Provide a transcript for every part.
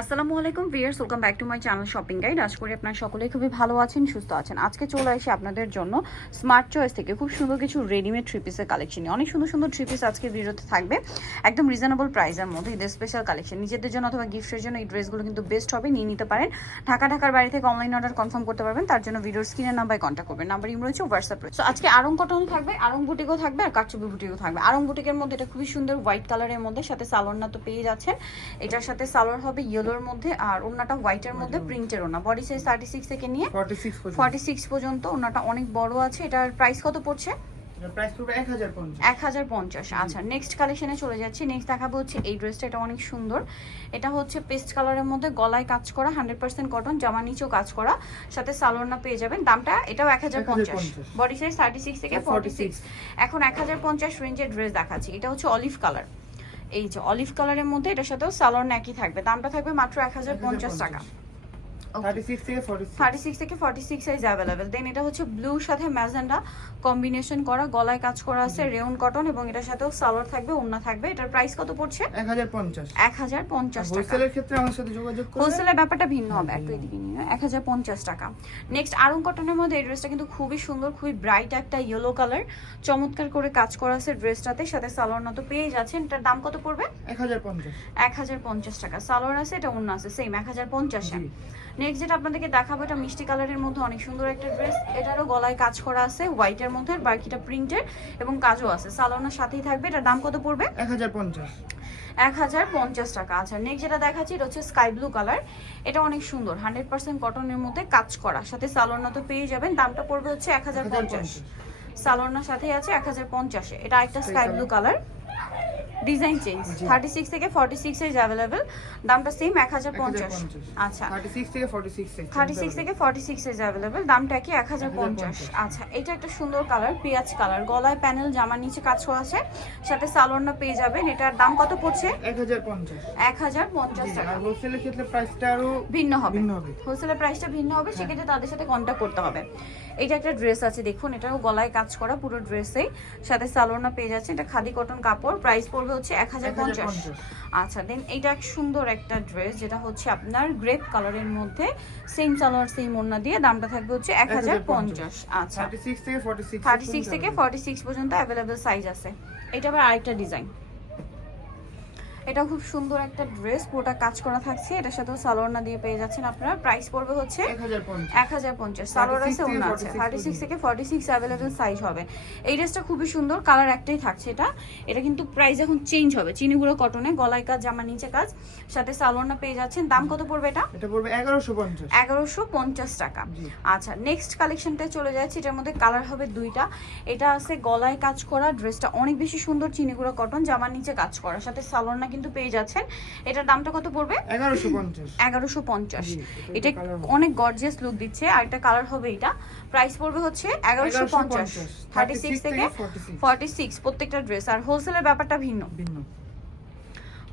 আসসালামু আলাইকুম viewers welcome back to my channel shopping guide. আশা করি আপনারা সকলেই খুবই ভালো আছেন, সুস্থ আছেন। আজকে চলে আসি আপনাদের জন্য স্মার্ট চয়েস থেকে খুব সুন্দর কিছু রেডিমেড থ্রি পিসের কালেকশন অনেক সুন্দর সুন্দর থ্রি পিস আজকে ভিডিওতে থাকবে। একদম রিজনেবল প্রাইসের মধ্যে ঈদের স্পেশাল কালেকশন নিজেদের জন্য অথবা গিফটের জন্য এই ড্রেসগুলো কিন্তু বেস্ট হবে, নিয়ে নিতে পারেন। ঢাকা, ঢাকার বাড়ি থেকে অনলাইন অর্ডার কনফার্ম করতে পারবেন। তার জন্য ভিডিওর স্ক্রিনের নাম্বারে কন্ট্যাক্ট করবেন। নাম্বার ইম রয়েছে হোয়াটসঅ্যাপ রয়েছে। আজকে আরং কটন থাকবে আরং বুটিকও থাকবে আর কাটচুপি বুটিকও থাকবে। আরং বুটিকের মধ্যে এটা খুবই সুন্দর হোয়াইট কালারের মধ্যে সাথে সালোয়ার না তো পেয়ে যাচ্ছেন। এটার সাথে সালোয়ার হবে ইয়েলোর মধ্যে আর ওনাটা হোয়াইটের মধ্যে প্রিন্টের ওনা বডি সাইজ থার্টি সিক্স থেকে নিয়ে 46 পর্যন্ত। ফর্টি সিক্স পর্যন্ত ওনাটা অনেক বড় আছে। এটার প্রাইস কত পড়ছে? এটার প্রাইস পড়বে 1050 এক হাজার পঞ্চাশ। আচ্ছা নেক্সট কালেকশনে চলে যাচ্ছি। নেক্সট দেখাবো হচ্ছে এই ড্রেসটা এটা অনেক সুন্দর। এটা হচ্ছে পেস্ট কালারের মধ্যে গলায় কাজ করা হান্ড্রেড পার্সেন্ট কটন জামা নিচেও কাজ করা। সাথে সালোয়ার না পেয়ে যাবেন। দামটা এটাও এক হাজার পঞ্চাশ। 1050 বডি সাইজ থার্টি সিক্স থেকে ফর্টি সিক্স এখন এক হাজার পঞ্চাশ রেঞ্জের ড্রেস দেখাচ্ছি। এটা হচ্ছে অলিভ কালার এই যে অলিভ কালারের মধ্যে এটার সাথেও সালোয়ার একই থাকবে। দামটা থাকবে মাত্র এক হাজার পঞ্চাশ টাকা। 36 থেকে 46 সিক্স থেকে সাইজ অ্যাভেলেবেল দেন এটা হচ্ছে সাথে ম্যাজেন্ডা কম্বিনেশন করা গলায় কাজ করা আছে কটন এবং এটার সাথেও সালোয়ার থাকবে থাকবে। এটার প্রাইস কত পড়ছে? 1050 এক হাজার পঞ্চাশ টাকা। হোলসেলের ক্ষেত্রে আমার সাথে যোগাযোগ করলে? হোলসেলের ব্যাপারটা ভিন্ন হবে একটু এদিকে পঞ্চাশ টাকা। নেক্সট আরং কটনের মধ্যে এই ড্রেসটা কিন্তু খুবই সুন্দর খুবই ব্রাইট একটা ইয়েলো কালার চমৎকার করে কাজ করা আছে ড্রেসটাতে সাথে সালোয়ার না তো পেয়ে যাচ্ছেন। এটার দাম কত পড়বে? 1050 এক হাজার পঞ্চাশ টাকা। সালোয়ার আছে এটা অন্য আছে সেম এক জি। নেক্সট যেটা আপনাদেরকে দেখাবো এটা মিষ্টি কালারের মধ্যে অনেক সুন্দর একটা ড্রেস এটারও গলায় কাজ করা আছে হোয়াইটের মধ্যে আর বাকিটা প্রিন্টের এবং কাজও আছে। সালোয়ারের সাথেই থাকবে এটার দাম কত পড়বে? 1050 এক হাজার পঞ্চাশ টাকা। আচ্ছা নেক্সট যেটা দেখাচ্ছি এটা হচ্ছে স্কাই ব্লু কালার এটা অনেক সুন্দর হান্ড্রেড পার্সেন্ট কটনের মধ্যে কাজ করা। সাথে সালোয়ার তো পেয়ে যাবেন দামটা পড়বে হচ্ছে এক হাজার পঞ্চাশ। 1050 সালোয়ার সাথে আছে এক হাজার পঞ্চাশে। এটা একটা sky blue colour design change জি। থার্টি সিক্স থেকে ফর্টি সিক্স এজ অ্যাভেলেবেল দামটা সেম এক হাজার পঞ্চাশ। 1050 আচ্ছা। 36 থেকে 46 সাইজ থার্টি সিক্স থেকে ফর্টি সিক্স এজ অ্যাভেলেবেল দামটা কি এক হাজার পঞ্চাশ? 1050 আচ্ছা এটা একটা সুন্দর কালার পেঁয়াজ কালার গলায় প্যানেল জামার নিচে কাজ করা আছে। সাথে সালোয়ার পেয়ে যাবেন। এটার দাম কত পড়ছে? 1050 এক হাজার পঞ্চাশ জি, টাকা। আর হোলসেলের ক্ষেত্রে প্রাইসটা আরও ভিন্ন হবে। ভিন্ন হবে। হোলসেলের প্রাইসটা ভিন্ন হবে সেক্ষেত্রে তাদের সাথে কন্ট্যাক্ট করতে হবে। এইটা একটা ড্রেস আছে দেখুন এটাও গলায় কাজ করা পুরো ড্রেসেই সাথে সালোয়ার পেয়ে যাচ্ছে এটা খাদি কটন কাপড় প্রাইস পড়বে হচ্ছে এক হাজার পঞ্চাশ। আচ্ছা দেন এইটা এক সুন্দর একটা ড্রেস যেটা হচ্ছে আপনার গ্রেপ কালারের মধ্যে সেম সালোয়ার সেম ওড়না দিয়ে দামটা থাকবে হচ্ছে এক হাজার পঞ্চাশ। আচ্ছা। 36 থেকে 46 থার্টি সিক্স থেকে ফর্টি সিক্স পর্যন্ত অ্যাভেলেবেল সাইজ আছে। এটা আবার আরেকটা ডিজাইন এটা খুব সুন্দর একটা ড্রেস পুরোটা কাজ করা থাকছে। এটার সাথেও সালোয়ার দিয়ে পেয়ে যাচ্ছেন আপনারা। প্রাইস পড়বে হচ্ছে এক হাজার পঞ্চাশ। সালোয়ার আছে 36 ওনা আছে। থার্টি সিক্স থেকে ফর্টি সিক্স অ্যাভেলেবেল সাইজ হবে। এই ড্রেসটা খুবই সুন্দর কালার একটাই থাকছে এটা। এটা কিন্তু প্রাইস এখন চেঞ্জ হবে। চিনিগুলো কটনে গলায় কাজ জামা নিচে কাজ। সাথে সালোয়ার পেয়ে যাচ্ছেন। দাম কত পড়বে এটা? এটা পড়বে 1150 এগারোশো পঞ্চাশ টাকা। আচ্ছা নেক্সট কালেকশনটা চলে যাচ্ছে। এটার মধ্যে কালার হবে দুইটা। এটা আছে গলায় কাজ করা। ড্রেসটা অনেক বেশি সুন্দর চিনিগুলো কটন জামার নিচে কাজ করা। সাথে সালোয়ার কিন্তু পেয়ে যাচ্ছেন। এটার দামটা কত পড়বে? এগারোশো পঞ্চাশ। এটা। অনেক গর্জিয়াস লুক দিচ্ছে আর একটা কালার হবে এটা প্রাইস পড়বে হচ্ছে এগারোশো পঞ্চাশ। থার্টি সিক্স থেকে 46 ফর্টি সিক্স প্রত্যেকটা ড্রেস আর হোলসেলের ব্যাপারটা ভিন্ন। ভিন্ন।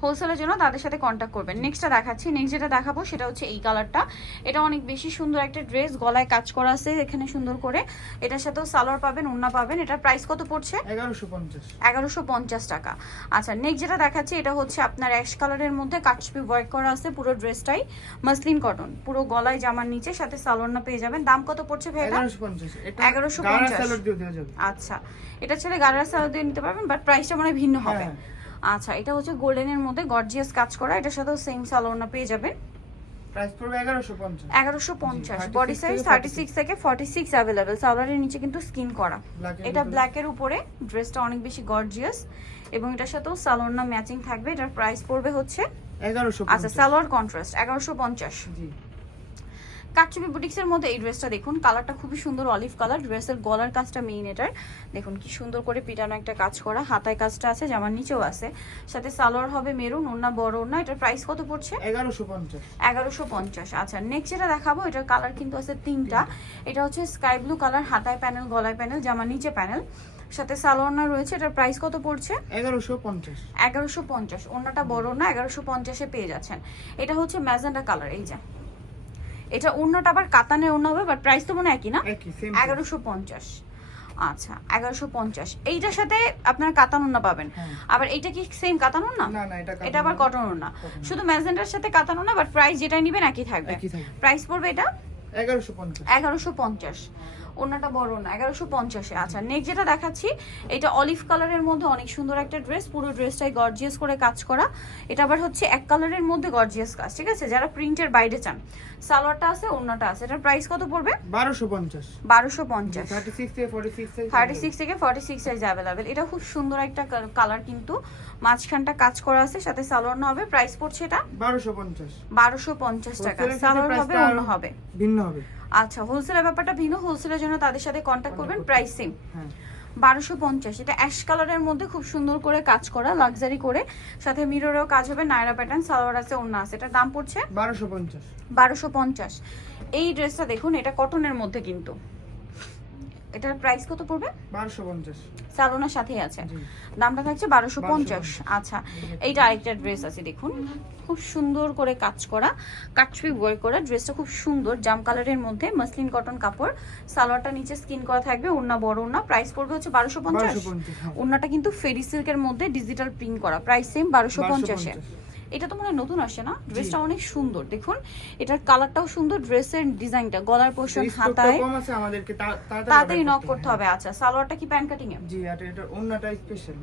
হোলসেলের জন্য তাদের সাথে কন্ট্যাক্ট করবেন। নেক্সটটা দেখাচ্ছি। নেক্সট যেটা দেখাবো সেটা হচ্ছে এই কালারটা এটা অনেক বেশি সুন্দর একটা ড্রেস গলায় কাজ করা আছে এখানে সুন্দর করে। এটার সাথেও সালোয়ার পাবেন ওন্না পাবেন। এটার প্রাইস কত পড়ছে? 1150 এগারোশো পঞ্চাশ টাকা। আচ্ছা নেক্সট যেটা দেখাচ্ছি এটা হচ্ছে আপনার অ্যাশ কালারের মধ্যে কাটছবি ওয়ার্ক করা আছে পুরো ড্রেসটাই মাসলিন কটন পুরো গলায় জামার নিচে সাথে সালোয়ার পেয়ে যাবেন। দাম কত পড়ছে ভাই এটা? 1150 এটা 1150 গাড়া স্যালাড দিয়ে দেওয়া যাবে। আচ্ছা। এটা ছেলে গাড়ার সালোয়ার দিয়ে নিতে পারবেন বাট প্রাইসটা মানে ভিন্ন হবে। হ্যাঁ। আচ্ছা এটা হচ্ছে গোল্ডেনের মধ্যে গর্জিয়াস কাজ করা এটার সাথেও সেম সালোয়ার পেয়ে যাবেন। প্রাইস পড়বে 1150 এগারোশো পঞ্চাশ বডি সাইজ থার্টি সিক্স থেকে ফর্টি সিক্স অ্যাভেলেবেল সালোয়ারের নিচে কিন্তু স্কিন করা। এটা। ব্ল্যাকের উপরে ড্রেসটা অনেক বেশি গর্জিয়াস এবং এটার সাথেও সালোয়ার ম্যাচিং থাকবে এটার প্রাইস পড়বে হচ্ছে 1150 আচ্ছা সালোয়ার কন্ট্রাস্ট এগারোশো পঞ্চাশ। জি। কাটচুপি বুটিক্সের মধ্যে এই ড্রেসটা দেখুন। কালারটা খুবই সুন্দর অলিভ কালার ড্রেসের গলার কাজটা মেইন এটার। দেখুন কি সুন্দর করে পিটানো একটা কাজ করা হাতায় কাজটা আছে জামার নিচেও আছে। সাথে সালোয়ার হবে মেরুন ওনা বড় ওনা এটার প্রাইস কত পড়ছে? 1150 এগারোশো পঞ্চাশ আচ্ছা। নেক্সট যেটা দেখাবো এটার কালার কিন্তু আছে তিনটা। এটা হচ্ছে স্কাই ব্লু কালার হাতায় প্যানেল গলায় প্যানেল জামার নিচে প্যানেল সাথে সালোয়ারনা রয়েছে এটার প্রাইস কত পড়ছে? 1150 এগারোশো পঞ্চাশ ওনাটা বড় না এগারোশো পঞ্চাশে পেয়ে যাচ্ছেন। এটা হচ্ছে ম্যাজেন্ডা কালার এই যে। এটা অন্যটা আবার কাতানের অন্য হবে বাট প্রাইস তো মনে একই না? এগারোশো পঞ্চাশ। আচ্ছা এগারোশো পঞ্চাশ। এইটার সাথে আপনার কাতান না পাবেন। হ্যাঁ। আবার এইটা কি সেম কাতানুন না না না এটা এটা আবার কটন না শুধু ম্যাজেন্টার সাথে কাতান না বাট প্রাইস যেটা নিবেন একই থাকবে। প্রাইস পড়বে এটা? এগারোশো পঞ্চাশ। ওনাটা বড় না এগারোশো পঞ্চাশে। আচ্ছা নেক্সট যেটা দেখাচ্ছি এটা অলিভ কালারের মধ্যে অনেক সুন্দর একটা ড্রেস পুরো ড্রেসটাই গর্জিয়াস করে কাজ করা। এটা আবার হচ্ছে এক কালারের মধ্যে গর্জিয়াস কাজ ঠিক আছে? যারা প্রিন্টের বাইরে চান। সালোয়ারটা আছে ওনাটা আছে। এটার প্রাইস কত পড়বে? বারোশো পঞ্চাশ। বারোশো পঞ্চাশ। থার্টি সিক্স থেকে ফর্টি সিক্স সাইজ অ্যাভেলেবেল এটা খুব সুন্দর একটা কালার কিন্তু। মাঝখানটা কাজ করা আছে সাথে সালোয়ার হবে। প্রাইস পড়ছে এটা? বারোশো পঞ্চাশ। বারোশো পঞ্চাশ টাকা। সালোয়ার হবে অন্য হবে। ভিন্ন হবে। আচ্ছা হোলসেলের ব্যাপারটা ভিন্ন হোলসেলের জন্য তাদের সাথে কন্ট্যাক্ট করবেন প্রাইস সেম হ্যাঁ। বারোশো পঞ্চাশ এটা অ্যাশ কালারের মধ্যে খুব সুন্দর করে কাজ করা লাক্সারি করে। সাথে মিররেও কাজ হবে নায়রা প্যাটার্ন সালোয়ার আছে অন্য আছে। এটার দাম পড়ছে? বারোশো পঞ্চাশ। বারোশো পঞ্চাশ। এই ড্রেসটা দেখুন এটা কটনের মধ্যে কিন্তু। এটার প্রাইস কত পড়বে? বারোশো পঞ্চাশ। সালোনার সাথেই আছে। দামটা থাকছে বারোশো পঞ্চাশ। 1250 আচ্ছা এইটা আরেকটা ড্রেস আছে দেখুন। খুব সুন্দর করে কাজ করা কাটছুই ওয়ার্ক করা। ড্রেসটা খুব সুন্দর জাম কালারের মধ্যে মাসলিন কটন কাপড়। সালোয়ারটা নিচে স্কিন করা থাকবে ওড়না বড় ওড়না। প্রাইস পড়বে হচ্ছে বারোশো পঞ্চাশ। হ্যাঁ। ওড়নাটা কিন্তু ফেরি সিল্কের মধ্যে ডিজিটাল প্রিন্ট করা। প্রাইস সেম বারোশো পঞ্চাশে। 1250 এটা তো মনে হয় নতুন আসে না? ড্রেসটা অনেক সুন্দর। দেখুন এটার কালারটাও সুন্দর ড্রেসের ডিজাইনটা গলার পোর্শন হাতায়। কম আছে আমাদেরকে তাড়াতাড়ি নক করতে হবে। আচ্ছা। সালোয়ারটা কি প্যান্ট কাটিং এ জি আর এটা অন্যটা স্পেশাল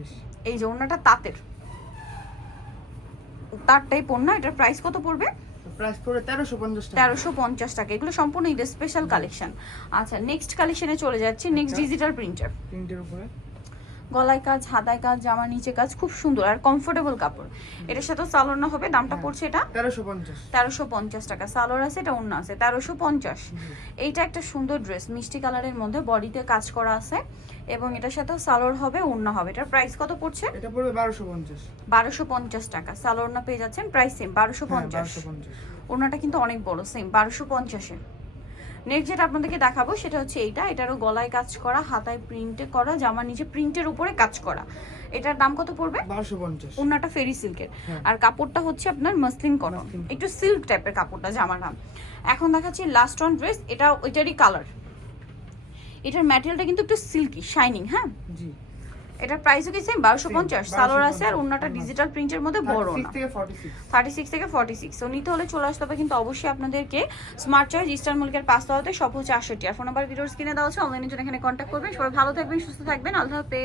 এই যে ওড়নাটা তাঁতের। তারটাই পণ্য এটার প্রাইস কত পড়বে? প্রাইস পড়ে তেরোশো পঞ্চাশ টাকা। তেরোশো পঞ্চাশ টাকা। এগুলো সম্পূর্ণ স্পেশাল কালেকশন আচ্ছা নেক্সট কালেকশনে চলে যাচ্ছি। নেক্সট। ডিজিটাল প্রিন্টার প্রিন্টের উপরে। গলায় কাজ হাতায় কাজ জামার নিচে কাজ খুব সুন্দর আর কমফোর্টেবল কাপড়। এটার সাথে সালোয়ার না হবে দামটা হ্যাঁ। পড়ছে এটা? তেরোশো পঞ্চাশ। টাকা। সালোয়ার আছে এটা অন্য আছে তেরোশো পঞ্চাশ। এইটা একটা সুন্দর ড্রেস মিষ্টি কালারের মধ্যে বডিতে কাজ করা আছে এবং এটার সাথে সালোয়ার হবে অন্য হবে। এটার প্রাইস কত পড়ছে? এটা পড়বে বারোশো পঞ্চাশ। বারোশো পঞ্চাশ টাকা। সালোয়ার না পেয়ে যাচ্ছেন প্রাইস সেম বারোশো হ্যাঁ পঞ্চাশ বারোশো পঞ্চাশ। ওনাটা কিন্তু অনেক বড় সেম বারোশো পঞ্চাশে। নেক্সট যেটা আপনাদেরকে দেখাবো সেটা হচ্ছে এইটা। এটারও গলায় কাজ করা হাতায় প্রিন্টে করা জামার নিচে প্রিন্টের উপরে কাজ করা। এটার দাম কত পড়বে? বারোশো পঞ্চাশ। ওনাটা ফেরি সিল্কের। আর কাপড়টা হচ্ছে আপনার মসলিন কটন একটু সিল্ক টাইপের কাপড়টা জামার নাম এখন দেখাচ্ছি লাস্ট অন ড্রেস এটা ওইটারই কালার এটার ম্যাটেরিয়ালটা কিন্তু একটু সিল্কি শাইনিং হ্যাঁ? জি। এটার প্রাইসও কি সেম বারোশো পঞ্চাশ। সালোর আছে আর 1250 ওনাটা ওড়না। ডিজিটাল প্রিন্টের মধ্যে বড় থার্টি না। সিক্স থেকে ফর্টি সিক্স থার্টি সিক্স থেকে ফর্টি সিক্স তো নিতে হলে চলে আসতে হবে কিন্তু অবশ্যই আপনাদেরকে স্মার্ট চয়েস ইস্টার মুলকের পাঁচ তলাতে সব হচ্ছে আটষট্টি। আর ফোন নাম্বার ভিডিওর স্ক্রিনে দেওয়া আছে অনলাইনের জন্য এখানে কন্ট্যাক্ট করবেন। সবাই ভালো থাকবেন সুস্থ থাকবেন। আল্লাহ হাফেজ।